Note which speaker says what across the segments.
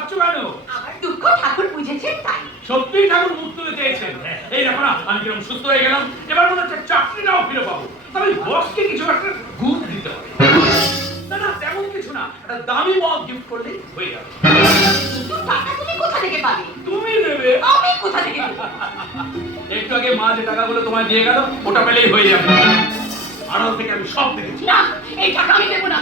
Speaker 1: কাঁদছো কেন?
Speaker 2: আমার দুঃখ ঠাকুর বুঝেছেন তাই।
Speaker 1: সত্যিই ঠাকুর মুখ তুলে দিয়েছেন এই দেখো না আমি কীরকম সুস্থ হয়ে গেলাম। এবার মনে হচ্ছে চাকরিটাও ফিরে পাবো। তবে বসকে কিছু একটা গুণ দিতে হবে। না না তেমন কিছু না। একটা দামি গিফট করলেই হয়ে যাবে।
Speaker 2: কিন্তু টাকা তুমি কোথা থেকে পাবে?
Speaker 1: তুমি দেবে
Speaker 2: আমি কোথা থেকে দেবো
Speaker 1: একটু আগে মা যে টাকাগুলো তোমায় দিয়ে গেল ওটা পেলেই হয়ে যাবে। আড়াল থেকে আমি সব দেখেছি।
Speaker 2: না এই টাকা আমি দেবো না।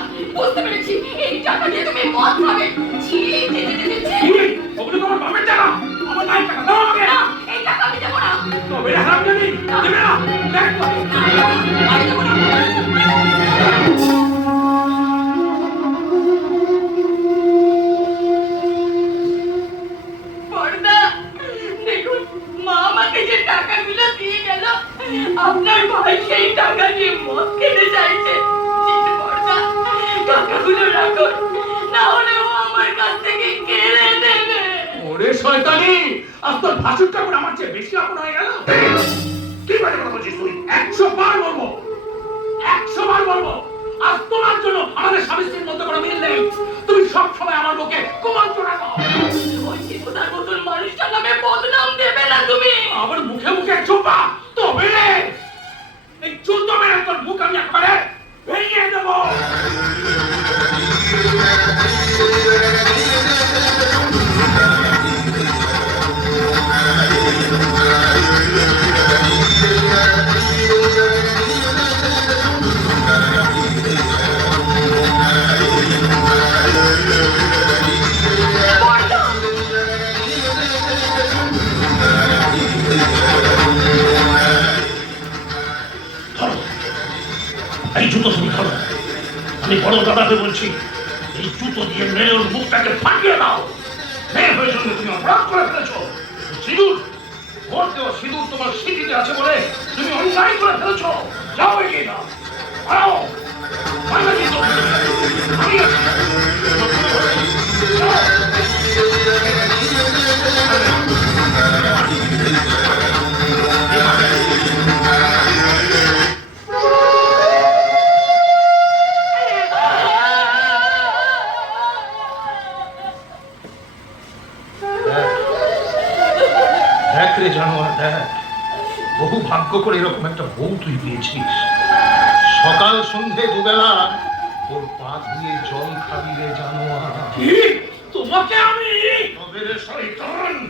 Speaker 2: আপনার ভাই সেই টাকা দিয়ে মদ খেতে চাইছে। টাকাগুলো রাখুন, না হলে ও কাছ থেকে কেড়ে নেবে।
Speaker 1: ওরে শয়তানি আজ তোর ভাসুর ঠাকুর আমার চেয়ে বেশি আপন হয়ে গেল? এই জুতো তুমি ধরো। আমি বড় দাদাকে বলছি, এই জুতো দিয়ে মেরে ওর মুখটাকে ফাটিয়ে দাও। মেয়ে হয়ে জন্য তুমি অপরাধ করে ফেলেছ। সিঁদুর, ভোট দেওয়া সিঁদুর তোমার স্মৃতিতে আছে বলে তুমি অন্যায় করে ফেলেছ। যাও এগিয়ে যাও। দিয়ে আমি দেখ রে জানোয়ার দেখ। বহু ভাগ্য করে এরকম একটা বউ তুই পেয়েছিস। সকাল সন্ধে দুবেলা তোর পা ধুয়ে জল খাবি রে জানোয়ার। কি? তোমাকে আমি? তবে রে শয়তান!